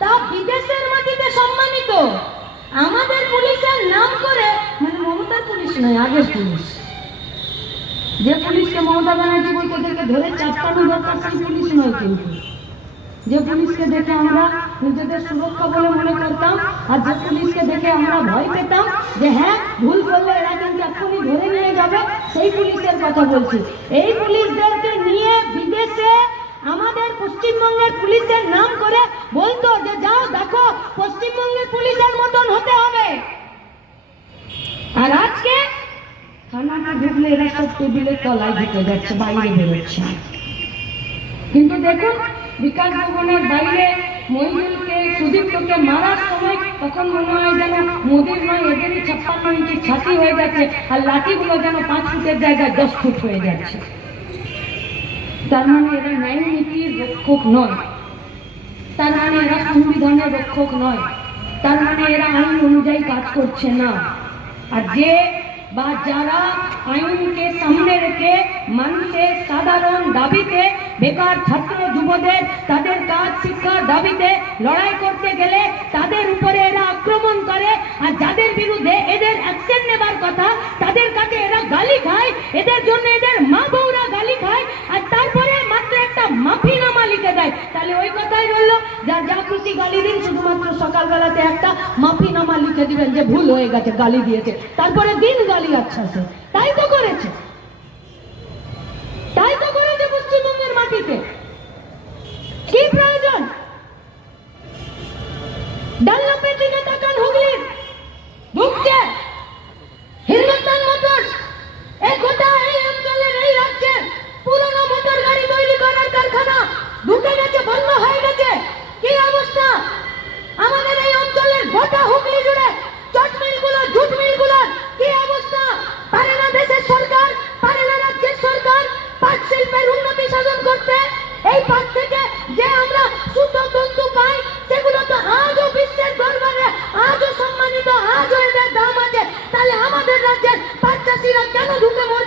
তা বিদেশের মাটিতে সম্মানিত। আমাদের পুলিশের নাম করে, মানে মমতার পুলিশ নয়, আগের পুলিশ, যে পুলিশকে মমতা ব্যানার্জি বলতে থেকে ধরে চাপানো দরকার সেই পুলিশ নয়, কিন্তু যে পুলিশকে দেখে আমরা নিজেদের সুরক্ষা বলে মনে করতাম, আর যে পুলিশকে দেখে আমরা ভয় পেতাম যে হ্যাঁ ভুল করলে এরা কিন্তু এখনই ধরে নিয়ে যাবে, সেই পুলিশের কথা বলছি। এই পুলিশদেরকে নিয়ে বিদেশে আমাদের পশ্চিমবঙ্গের পুলিশের নাম করে বলতো যে যাও দেখো পশ্চিমবঙ্গের পুলিশের মতন হতে হবে। আর আজকে থানাটা ঢুকলে এরা সব টেবিলের তলায় ঢুকে যাচ্ছে, বাইরে বেরোচ্ছে। কিন্তু দেখুন বিকাশ ভবনের বাইরে মহিদুলকে, সুদীপ্তকে মারার সময় তখন মনে হয় যেন মোদির নয় এদেরই 56 ইঞ্চি ছাতি হয়ে যাচ্ছে, আর লাঠিগুলো যেন 5 ফুটের জায়গায় 10 ফুট হয়ে যাচ্ছে। তার মানে এরা ন্যায় নীতির রক্ষক নয়, তার মানে এরা সংবিধানের রক্ষক নয়, তার মানে এরা আইন অনুযায়ী কাজ করছে না। আর যে বা যারা আইনকে সামনে রেখে মানুষের সাধারণ দাবিতে, বেকার ছাত্র যুবদের তাদের কাজ শিক্ষার দাবিতে লড়াই করতে গেলে তাদের উপরে এরা আক্রমণ করে, আর যাদের বিরুদ্ধে এদের অ্যাকশন নেবার কথা তাদের কাছে এরা গালি খায়, এদের জন্য এদের মা বউরা গালি খায়, আর তারপরে মাত্র একটা মাফিনামা লিখে দেয়। তাহলে ওই কথাই রইলো, যা যা খুশি গালি দিন, শুধুমাত্র সকালবেলাতে একটা মাফিনামা লিখে দিবেন যে ভুল হয়ে গেছে, গালি দিয়েছে, তারপরে দিন গালি আচ্ছা সে তাই তো করেছে, তাই তো করেছে পশ্চিমবঙ্গের মাটিতে। কি প্রয়োজন? ডানলপের দিকে তাকান, হুগলির ঢুকছে হিন্দুস্তান মোটরস, এই গোটা এই অঞ্চলের এই রাজ্যের পুরনো মোটর গাড়ি তৈরি করার কারখানা ঢুকে গেছে, বন্ধ হয়ে গেছে। কি অবস্থা আমাদের এই অঞ্চলের গোটা হুগলি জুড়ে চট মিলগুলো, জুট মিলগুলো কি অবস্থা? পারে না দেশের সরকার, পারে না রাজ্যের সরকার পাট শিল্পের উন্নতি সাধন করতে? এই পাট থেকে যে আমরা সুতো তন্তু পাই সেগুলো তো আজও বিশ্বের দরবারে আজও সম্মানিত, আজও এদের দাম আছে। তাহলে আমাদের রাজ্যের পাট চাষিরা কেন ঢুকে মরে